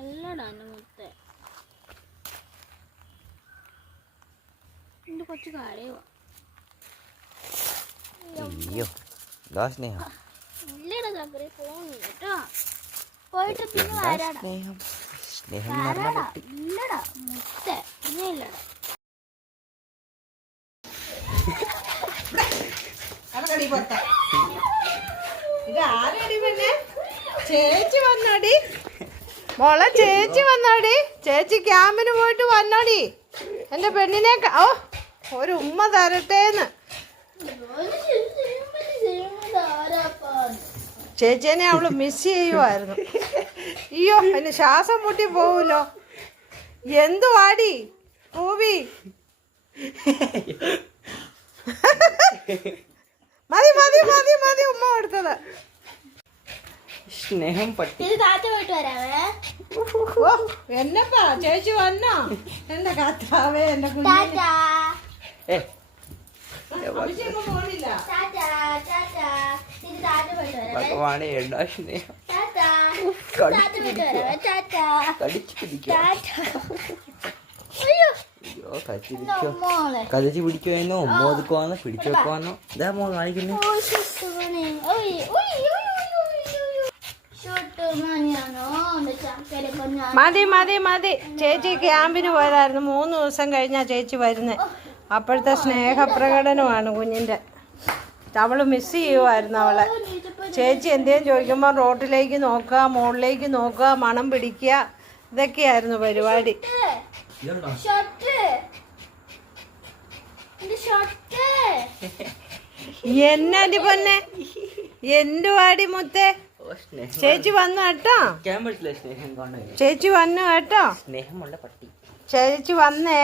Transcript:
എല്ലാടാണ് മുത്തേ എന്റെ കൊച്ചു കാര്യമാ. അയ്യോ എന്താ സ്നേഹം? ഇല്ലടാ ചക്കരെ പോകുന്നു കേട്ടോ. പോയിട്ട് പിന്നെ വരാടാ. സ്നേഹം സ്നേഹം വരാടാ. ഇല്ലടാ മുത്തേ പിന്നെ ഇല്ലടാ. ചേച്ചി വന്നോടി മോളെ, ചേച്ചി വന്നോടി. ചേച്ചി ക്യാമ്പിന് പോയിട്ട് വന്നോടി. എൻ്റെ പെണ്ണിനെ ഓ ഒരു ഉമ്മ തരട്ടേന്ന്. ചേച്ചീനെ അവള് മിസ് ചെയ്യുമായിരുന്നു. അയ്യോ എന്നെ ശ്വാസം മുട്ടി പോവൂലോ. എന്തുവാടി പൂവി? മതി മതി മതി മതി ഉമ്മ കൊടുത്തത്. സ്നേഹം പട്ടി. എന്നപ്പാ ചേച്ചി വന്നോ? എന്റെ കത്താവേ എന്റെ കുഞ്ഞിനെ പോണില്ല. ഭഗവാനെ എന്താ സ്നേഹം? കതിച്ച് പിടിക്കുവാന്നോ ഉമ്മ ഒതുക്കുവാന്നോ പിടിച്ചു വെക്കുവാന്നോ? ഇതാ മോ കാണിക്കുന്നു. മതി മതി മതി. ചേച്ചി ക്യാമ്പിന് പോയതായിരുന്നു. 3 ദിവസം കഴിഞ്ഞാ ചേച്ചി വരുന്നത്. അപ്പോഴത്തെ സ്നേഹപ്രകടനമാണ് കുഞ്ഞിൻ്റെ. അവള് മിസ് ചെയ്യുമായിരുന്നു അവളെ. ചേച്ചി എന്തേലും ചോദിക്കുമ്പോൾ റോട്ടിലേക്ക് നോക്കുക, മുകളിലേക്ക് നോക്കുക, മണം പിടിക്കുക, ഇതൊക്കെയായിരുന്നു പരിപാടി. എന്നാടി പൊന്നെ, എന്തുവാടി മുത്തേ? ചേച്ചി വന്നു കേട്ടോ. ചേച്ചി വന്നു കേട്ടോ. സ്നേഹമുള്ള പട്ടി. ചേച്ചി വന്നേ.